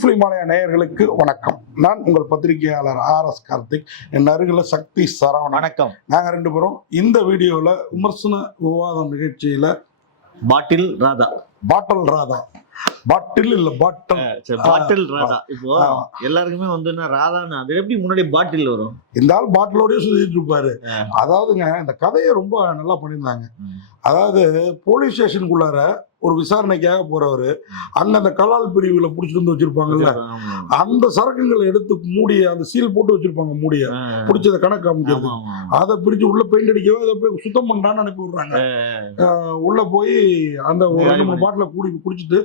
ஃபிலிமாலயா நேயர்களுக்கு வணக்கம். நான் உங்கள் பத்திரிகையாளர் RS கார்த்திக். என் அருகில் சக்தி சரவணன். வணக்கம். நாங்கள் ரெண்டு பேரும் இந்த வீடியோவில் விமர்சன விவாதம் நிகழ்ச்சியில் பாட்டில் ராதா பாட்டில் இல்ல பாட்டில் பாட்டில் ராதா. இப்போ எல்லாருக்குமே வந்து ராதான்னு அது எப்படி முன்னாடி பாட்டில் வரும்? இந்த ஆள் பாட்டிலோடய சுத்திட்டு இருப்பாரு. அதாவதுங்க இந்த கதையை ரொம்ப நல்லா பண்ணியிருந்தாங்க. அதாவது போலீஸ் ஸ்டேஷனுக்குள்ளார ஒரு விசாரணைக்காக போறவரு அங்க அந்த கலால் பிரிவுல புடிச்சிட்டு வந்து வச்சிருப்பாங்கல்ல, அந்த சரக்குங்களை எடுத்து மூடிய அந்த சீல் போட்டு வச்சிருப்பாங்க, மூடிய பிடிச்சத கணக்கு அமைக்கிறது. அதை பிரிச்சு உள்ள பெயிண்ட் அடிக்கவே அதை போய் சுத்தம் பண்ணான்னு அனுப்பி விடுறாங்க. உள்ள போய் அந்த ஒரு 2-3 பாட்டில குடிச்சிட்டு,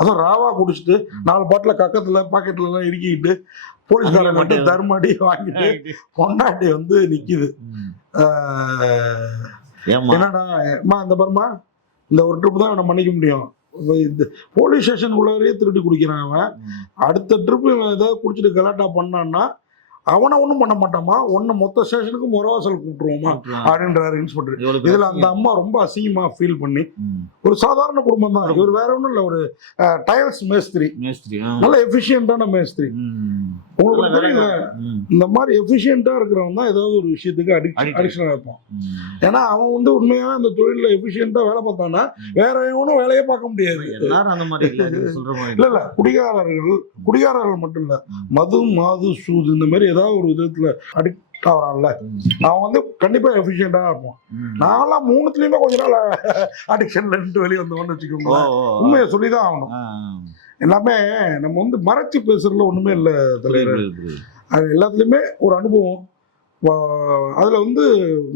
அதுவும் ராவா குடிச்சிட்டு 4 பாட்டில கக்கத்துல பாக்கெட்ல எல்லாம் இறுக்கிட்டு போலீஸ்காரன் வந்து தர்மடி வாங்கிட்டு பொண்டாட்டி வந்து நிக்குது. என்னடா அந்த பர்மா இந்த ஒரு ட்ரிப் தான் அவனை மன்னிக்க முடியும். போலீஸ் ஸ்டேஷன் உள்ளவரையே திருடி குடிக்கிறான் அவன். அடுத்த ட்ரிப் ஏதாவது குடிச்சிட்டு கலாட்டா பண்ணான்னா அவனை ஒன்றும் பண்ண மாட்டாமா, ஒன்னு மொத்த ஸ்டேஷனுக்கு முறவாசல் கூப்பிட்டுருவோமா அப்படின்றாரு இன்ஸ்பெக்டர். இதுல அந்த அம்மா ரொம்ப அசிங்கமா ஃபீல் பண்ணி, ஒரு சாதாரண குடும்பம் தான் இவர், வேற ஒன்றும் இல்லை, ஒரு டைல்ஸ் மேஸ்திரி, நல்ல எஃபிஷியன்டான மேஸ்திரி. உங்களுக்கு தெரியல, இந்த மாதிரி எஃபிஷியன்டா இருக்கிறவன் தான் ஏதாவது ஒரு விஷயத்துக்கு அடிக்ஷனா இருப்பான். ஏன்னா அவன் வந்து உண்மையா அந்த தொழில எஃபிஷியன்டா வேலை பார்த்தானா வேற எவனும் வேலையே பார்க்க முடியாது. இல்ல குடிகாரர்கள் மட்டும் இல்ல, மது மாது சூது இந்த மாதிரி ஏதாவது ஒரு விதத்துல அடிக்ட் ஆகிறான்ல, அவன் வந்து கண்டிப்பா எஃபிஷியன்டா இருப்பான். நான்லாம் 3த்துலயுமே கொஞ்ச நாள் அடிக்ஷன்ல இருந்து வெளியே வந்தோம்னு வச்சுக்கோங்க. உண்மையை சொல்லிதான் ஆகணும். எல்லாமே நம்ம வந்து மறைச்சு பேசுறதுல ஒண்ணுமே இல்லை தலைவர். அது எல்லாத்துலயுமே ஒரு அனுபவம். அதுல வந்து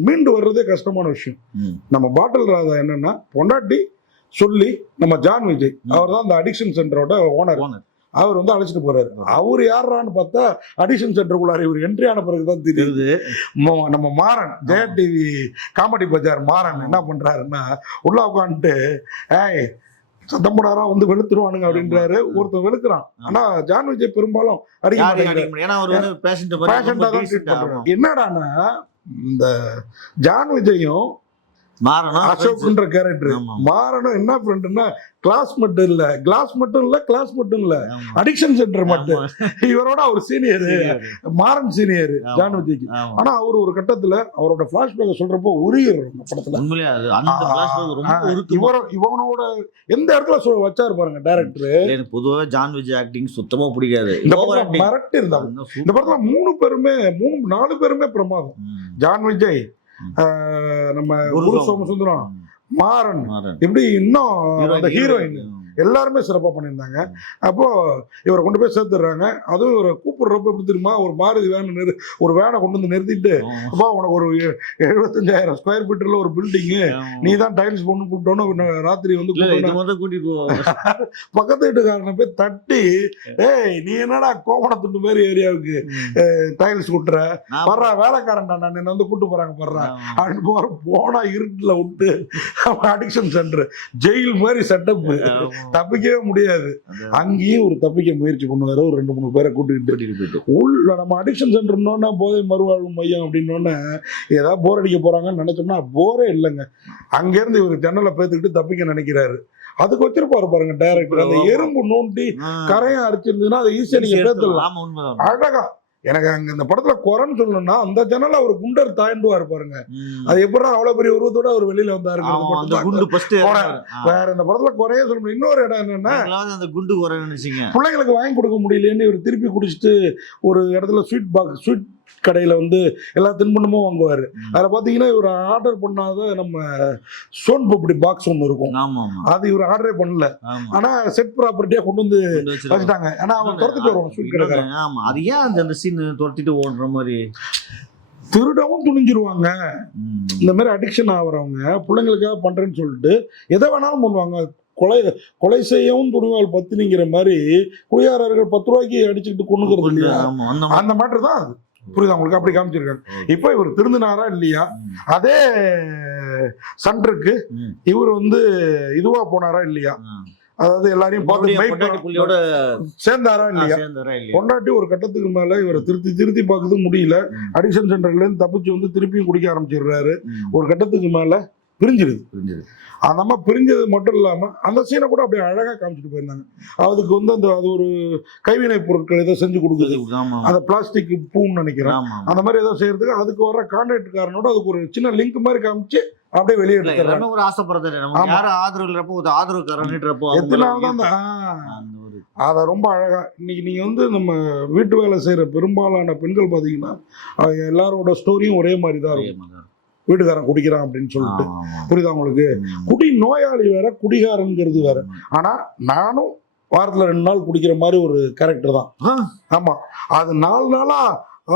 மீண்டு வர்றதே கஷ்டமான விஷயம். நம்ம பாட்டில் ராதா என்னன்னா, பொண்டாட்டி சொல்லி நம்ம ஜான் விஜய், அவர் தான் அந்த அடிக்ஷன் சென்டரோட ஓனர், அவர் வந்து அழைச்சிட்டு போறாரு. அவர் யாரான்னு பார்த்தா அடிக்ஷன் சென்டருக்குள்ளார இவர் என்ட்ரி ஆன பிறகுதான் தெரியுது. நம்ம மாறன், ஜெயா டிவி காமெடி பஜார் மாறன் என்ன பண்றாருன்னா, உள்ள உட்காந்துட்டு ஏய் சத்தம் போடாரா வந்து வெளுத்துருவானுங்க அப்படின்றாரு. ஒருத்தர் வெளுக்குறான். ஆனா ஜான் விஜய் பெரும்பாலும் என்னடானா, இந்த ஜான் விஜயும் அசோக்ன்ற கேரக்டர் மாறனும் என்ன ஃப்ரெண்டுன்னா, கிளாஸ் மட்டும் இல்ல அடிக்ஷன் சென்டர் மட்டும். இவரோட அவர் சீனியர், மாறன் சீனியர் ஜான் விஜய்க்கு. ஆனா அவர் ஒரு கட்டத்துல அவரோட பிளாஷ்பேக் சொல்றப்போ உரியிடும் படத்துல. இவனோட எந்த இடத்துல வச்சாரு பாருங்க டைரக்டர். பொதுவாக ஜான் விஜய் ஆக்டிங் சுத்தமா பிடிக்காது. மிரட்டி இருந்தாங்க இந்த படத்துல. 4 பேருமே பிரமாதம். ஜான் விஜய், நம்ம சோமசுந்தரம், மாறன், இப்படி இன்னும் ஹீரோயின் எல்லாருமே சிறப்பா பண்ணியிருந்தாங்க. அப்போ இவரை கொண்டு போய் சேர்த்துடுறாங்க. அதுவும் இவரை கூப்பிடுறப்ப எப்படி தெரியுமா, ஒரு மாருதி ஒரு வேனை கொண்டு வந்து நிறுத்திட்டு, அப்பா உனக்கு ஒரு 75,000 ஸ்கொயர் ஃபீட்டர்ல ஒரு பில்டிங்கு, நீ தான் டைல்ஸ் பொண்ணு கூப்பிட்டோன்னு ராத்திரி வந்து கூட்டிட்டு பக்கத்து வீட்டுக்காரனை போய் தட்டி, ஏய் நீ என்னடா கோமணத்துட்டு மாதிரி ஏரியாவுக்கு டைல்ஸ் கூட்டுற, வர்றா வேலைக்காரன்டா நான் என்ன வந்து கூட்டு போறாங்க படுறா அப்படின்னு போனா இருட்டுல விட்டு அடிக்ஷன் சென்டர் ஜெயில் மாதிரி செட்டப், தப்பிக்கவே முடியாது. அங்கேயும் ஒரு தப்பிக்க முயற்சி பண்ணுவாரு. ஒரு 2-3 பேரை கூட்டிட்டு உள்ள நம்ம அடிக்ஷன் சென்டர்னோன்னா போதை மறுவாழ்வு மையம் அப்படின்னோடனே ஏதாவது போர் அடிக்க போறாங்கன்னு நினைச்சோம்னா போரே இல்லைங்க. அங்கிருந்து இவர் ஜன்னலை பேத்துக்கிட்டு தப்பிக்க நினைக்கிறாரு. அதுக்கு வச்சிருப்பாரு பாருங்க டைரக்டர், அந்த எறும்பு நோண்டி கரையா அடிச்சிருந்ததுன்னா அதை ஈஸியா நீங்க பேத்துடலாம். அழகா எனக்கு அங்க இந்த படத்துல குறைன்னு சொல்லணும்னா, அந்த ஜன்னல அவர் குண்டர் தாண்டுவாரு பாருங்க. அது எப்படி அவ்வளவு பெரிய உருவத்தோட அவர் வெளியில வந்தாரு. வேற இந்த படத்துல குறைய சொல்ல முடியும். இன்னொரு இடம் என்னன்னா, அந்த குண்டு குறை பிள்ளைங்களுக்கு வாங்கி கொடுக்க முடியலன்னு இவர் திருப்பி குடிச்சிட்டு ஒரு இடத்துல ஸ்வீட் கடையில வந்து எல்லா தின்பண்டமும் வாங்குவாரு. அதுல பாத்தீங்கன்னா இவர் ஆர்டர் பண்ணாத நம்ம சோன் பப்படி பாக்ஸ் ஒண்ணு இருக்கும், அது இவர் ஆர்டரே பண்ணல. ஆனா செட் ப்ராப்பர்ட்டியா கொண்டு வந்து வச்சுட்டாங்க. ஆனா அவன் துரத்துட்டு வருவான் ஸ்வீட் கடைக்காரன். அது ஏன் அந்த சீன் துரத்திட்டு ஓடுற மாதிரி? திருடவும் துணிஞ்சிருவாங்க. இந்த மாதிரி அடிக்ஷன் ஆகுறவங்க பிள்ளைங்களுக்காக பண்றேன்னு சொல்லிட்டு எதை வேணாலும் பண்ணுவாங்க. கொலை செய்யவும் துணிவாள் பத்தினிங்கிற மாதிரி குடியாரர்கள் 10 ரூபாய்க்கு அடிச்சுக்கிட்டு கொண்டுக்கிறது இல்லையா, அந்த மேட்டர் தான் அது. புரியுதா உங்களுக்கு? அப்படி காமிச்சிருக்காங்க. இப்ப இவர் திருந்தினாரா இல்லையா, அதே சென்டருக்கு இவர் வந்து இதுவா போனாரா இல்லையா, அதாவது எல்லாரையும் பார்த்து சேர்ந்தாரா இல்லையா. பொண்டாட்டி ஒரு கட்டத்துக்கு மேல இவரை திருத்தி பார்க்கறது முடியல. அடிக்ஷன் சென்டர்ல இருந்து தப்பிச்சு வந்து திருப்பியும் குடிக்க ஆரம்பிச்சிடுறாரு. ஒரு கட்டத்துக்கு மேல பிரிஞ்சிருது. அந்த அம்மா பிரிஞ்சது மட்டும் இல்லாம அந்த சீனை கூட அப்படியே அழகா காமிச்சிட்டு போயிருந்தாங்க. அதுக்கு வந்து அது ஒரு கைவினை பொருட்கள் ஏதோ செஞ்சு கொடுக்குது, அந்த பிளாஸ்டிக் பூன்னு நினைக்கிறேன், அந்த மாதிரி ஏதோ செய்யறதுக்கு அதுக்கு வர கான்ட்ராக்ட்காரனோட அதுக்கு ஒரு சின்ன லிங்க் மாதிரி காமிச்சு அப்படியே வெளியே எடுத்துறாங்க. ஒரு ஆசைப்படுறது யாரும் ஆதரவு இல்லறப்போ ஒரு ஆதரவுக்காரன்றப்போ அதை ரொம்ப அழகா இன்னைக்கு நீங்க வந்து நம்ம வீட்டு வேலை செய்யற பெரும்பாலான பெண்கள் பாத்தீங்கன்னா எல்லாரோட ஸ்டோரியும் ஒரே மாதிரி தான் இருக்கும். வீட்டுக்காரன் குடிக்கிறான் அப்படின்னு சொல்லிட்டு, புரியுதா உங்களுக்கு? குடி நோயாளி வேற, குடிகாரங்கிறது வேற. ஆனா நானும் வாரத்துல 2 நாள் குடிக்கிற மாதிரி ஒரு கேரக்டர் தான். ஆமா, அது 4 நாளா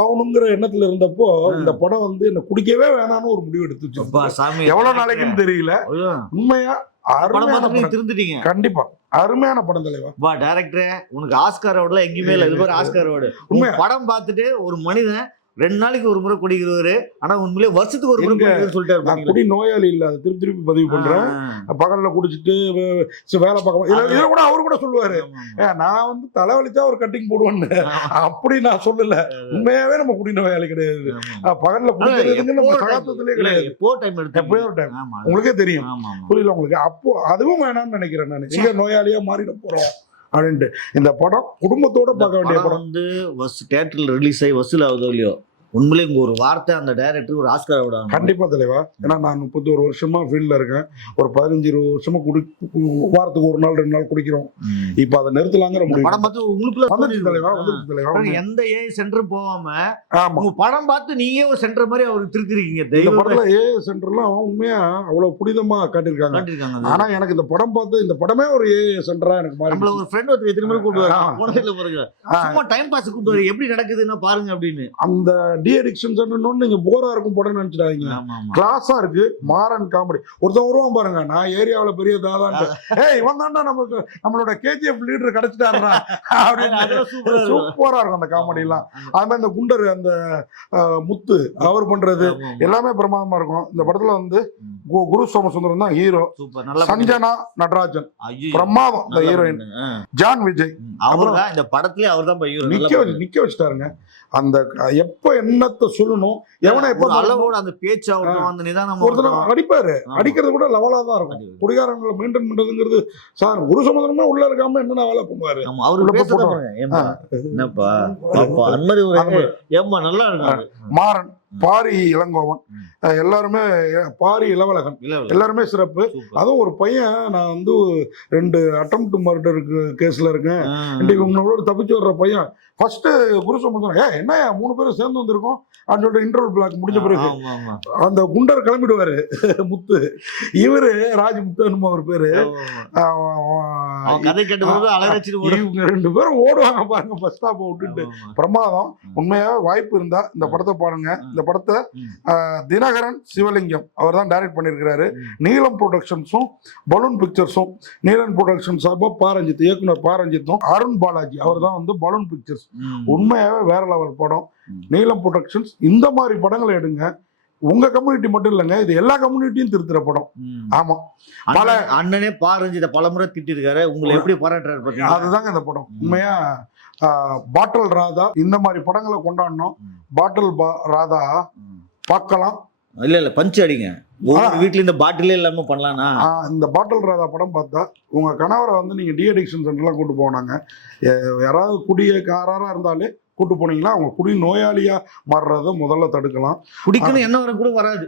ஆகணுங்கிற எண்ணத்துல இருந்தப்போ இந்த படம் வந்து என்ன குடிக்கவே வேணாம்னு ஒரு முடிவு எடுத்து எவ்வளவு நாளைக்குன்னு தெரியல. உண்மையா அருமையான படம். கண்டிப்பா அருமையான படம் தலைவா. டைரக்டர் உனக்கு ஆஸ்கார் அவார்டுல எங்கேயுமே இல்ல, இது ஒரு ஆஸ்கார் அவார்டு. படம் பார்த்துட்டு ஒரு மனிதன் 2 நாளைக்கு ஒரு முறை குடிக்கிறவரு, ஆனா உண்மையிலே வருஷத்துக்கு ஒரு முறை சொல்லிட்டாரு. குடி நோயாளி இல்ல, அதை திருப்பி பதிவு பண்றேன். பகல்ல குடிச்சிட்டு வேலை பார்க்க இதுல கூட அவரு கூட சொல்லுவாரு, நான் வந்து தலைவலிச்சா ஒரு கட்டிங் போடுவேன்னு. அப்படி நான் சொல்லல, உண்மையாவே நம்ம குடி நோயாளி கிடையாது. பகல்ல குடிக்கிறதுக்கு நம்ம சகாப்தத்திலே கிடையாது, எப்பயோ ஒரு டைம். உங்களுக்கே தெரியும், புரியல உங்களுக்கு? அப்போ அதுவும் வேணாம்னு நினைக்கிறேன் நான். எங்க நோயாளியா மாறிட போறோம் அப்படின்ட்டு. இந்த படம் குடும்பத்தோட பார்க்க வேண்டிய படம். வந்து தியேட்டர்ல ரிலீஸ் ஆகி வசூல் ஆகுதோ இல்லையோ, உண்மையிலே இங்க ஒரு வார்த்தை அந்த டைரக்டர் ஒரு ஆஸ்கார் அவார்டு. கண்டிப்பா தலைவா. ஏன்னா நான் 31 வருஷமா ஃபீல்ட்ல இருக்கேன். ஒரு 15-20 வருஷமா வாரத்துக்கு 1 நாள் 2 நாள் குடிக்கிறோம். இப்ப அதை நிறுத்தலாங்கிற முடியும். படம் பார்த்து உங்களுக்குள்ள வந்துச்சு தலைவா, வந்துச்சு தலைவா. எந்த ஏ சென்டர் போகாம உங்க படம் பார்த்து நீங்க ஒரு சென்டர் மாதிரி அவருக்கு திருத்திருக்கீங்க. இந்த படத்துல ஏ சென்டர்லாம் உண்மையா அவ்வளவு புனிதமா காட்டியிருக்காங்க. ஆனா எனக்கு இந்த படம் பார்த்து இந்த படமே ஒரு ஏ சென்டரா எனக்கு மாறி. நம்மள ஒரு ஃப்ரெண்ட் ஒருத்தர் திரும்ப கூப்பிடுவாரு, போனதுல பாருங்க சும்மா டைம் பாஸ் கூப்பிடுவாரு, எப்படி நடக்குதுன்னா பாருங்க அப்படின்னு. அந்த டி அடிக்ஷன் சொன்னோன்னு நீங்க போரா இருக்கும் படம் நினைச்சிடாதீங்க. கிளாஸா இருக்கு, மாறன் காமெடி. ஒருத்தன் வருவான் பாருங்க, நான் ஏரியாவில பெரிய தாதான்ட்டு, ஏய் இவன் தான்டா நமக்கு நம்மளோட கேஜிஎஃப் லீடர் கிடைச்சிட்டாருடா அப்படின்னு சூப்பரா இருக்கும் அந்த காமெடி எல்லாம். அது மாதிரி இந்த குண்டர் அந்த முத்து அவர் பண்றது எல்லாமே பிரமாதமா இருக்கும். இந்த படத்துல வந்து குரு சோமசுந்தரம் தான் ஹீரோ, சஞ்சனா நடராஜன் பிரமாதம் இந்த ஹீரோயின், ஜான் விஜய் அவர்தான் இந்த படத்துல அவர்தான் நிக்க வச்சுட்டாருங்க. அந்த எப்ப என்னத்தை சொல்லணும், எவனை எப்ப அளவோட அந்த பேச்சு அந்த நிதானம் அடிப்பாரு. அடிக்கிறது கூட லெவலா தான் இருக்கும். குடிகாரங்களை மெயின்டைன் பண்றதுங்கிறது சார் குரு சமுதிரமே உள்ள இருக்காம என்னென்ன வேலை பண்ணுவாரு. மாறன், பாரி இளங்கோவன், எல்லாருமே பாரி இளவழகன், எல்லாருமே சிறப்பு. அதுவும் ஒரு பையன், நான் வந்து 2 அட்டெம்ப்ட் மர்டர் கேஸ்ல இருக்கேன், இன்னைக்கு தப்பிச்சு வர்ற பையன். ஃபர்ஸ்ட் குரு சமுதிரம் என்னையா 3 பேரும் சேர்ந்து வந்திருக்கோம் அப்படின்னு சொல்லிட்டு இன்டர்வல் பிளாக் முடிஞ்ச பிறகு அந்த குண்டர் கிளம்பிடுவாரு முத்து. இவரு ராஜ் முத்து அவர் பேரு. இவங்க 2 பேரும் ஓடுவாங்க பாருங்க பஸ் ஸ்டாப் விட்டுட்டு. பிரமாதம். உண்மையாவே வாய்ப்பு இருந்தா இந்த படத்தை பாருங்க. இந்த படத்தை தினகரன் சிவலிங்கம் அவர் தான் டைரக்ட் பண்ணியிருக்கிறாரு. நீலம் ப்ரொடக்ஷன்ஸும் பலூன் பிக்சர்ஸும், நீலம் ப்ரொடக்ஷன் சார்பா பாரஞ்சித், இயக்குனர் பாரஞ்சித்தும், அருண் பாலாஜி அவர் தான் வந்து பலூன் பிக்சர்ஸ். உண்மையாவே வேற லெவல் படம். நீலம் ப்ரொடக்ஷன்ஸ் இந்த மாதிரி படங்களை எடுங்க. உங்க கம்யூனிட்டி மட்டும் இல்லைங்க, இது எல்லா கம்யூனிட்டியும் திருத்துற படம். ஆமா, பல அண்ணனே பாரஞ்சித பல முறை திட்டிருக்காரு, உங்களை எப்படி பாராட்டுறாரு. அதுதாங்க இந்த படம். உண்மையா பாட்டில் ராதா இந்த மாதிரி படங்களை கொண்டாடணும். பாட்டில் ராதா பார்க்கலாம். இல்ல பஞ்சு அடிங்க, வீட்டுல இந்த பாட்டிலே இல்லாம பண்ணலாம்னா. இந்த பாட்டில் ராதா படம் பார்த்தா உங்க கணவரை வந்து நீங்க டி அடிக்ஷன் சென்டர்லாம் கூட்டு போனாங்க. யாராவது குடியக்காரரா இருந்தாலே கூட்டு போனீங்களா அவங்க குடி நோயாளியா மாறுறத முதல்ல தடுக்கலாம். குடிக்கணும் என்ன வர கூட வராது.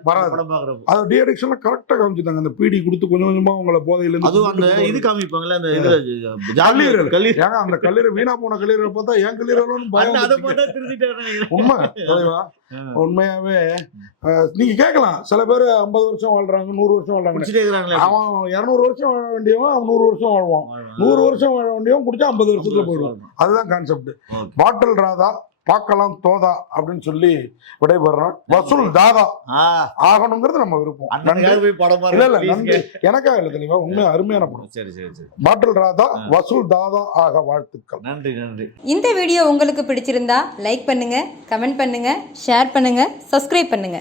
அது டி அடிக்ஷன்ல கரெக்டா காமிச்சிட்டாங்க. அந்த பீடி கொடுத்து கொஞ்சம் கொஞ்சமா அவங்கள போதையில இருந்து அந்த இது காமிப்பாங்கல்ல, அந்த கல்லீரல். ஏங்க அந்த கல்லீரல் வீணா போன கல்லீரல் பார்த்தா ஏன் கல்லீரல்னு பயம். உண்மை தலைவா. உண்மையாவே நீங்க கேட்கலாம், சில பேர் 50 வருஷம் வாழ்றாங்க, 100 வருஷம் வாழ்றாங்க. அவன் 200 வருஷம் வாழ வேண்டியவன் அவன் 100 வருஷம் வாழ்வான். 100 வருஷம் வாழ வேண்டியவன் குடிச்சா 50 வருஷத்துல போயிடுவான். அதுதான் கான்செப்ட். பாட்டில் ராதா பார்க்கலாம் தோதா அப்படின்னு சொல்லி விடைபெறோம். வசூல் தாதா ஆகணுங்கிறது நம்ம விருப்பம். எனக்காக இல்ல தெளிவா, உண்மை அருமையான படம். பாட்டில் ராதா வசூல் தாதா ஆக வாழ்த்துக்கள். நன்றி நன்றி. இந்த வீடியோ உங்களுக்கு பிடிச்சிருந்தா லைக் பண்ணுங்க, கமெண்ட் பண்ணுங்க, ஷேர் பண்ணுங்க, சப்ஸ்கிரைப் பண்ணுங்க.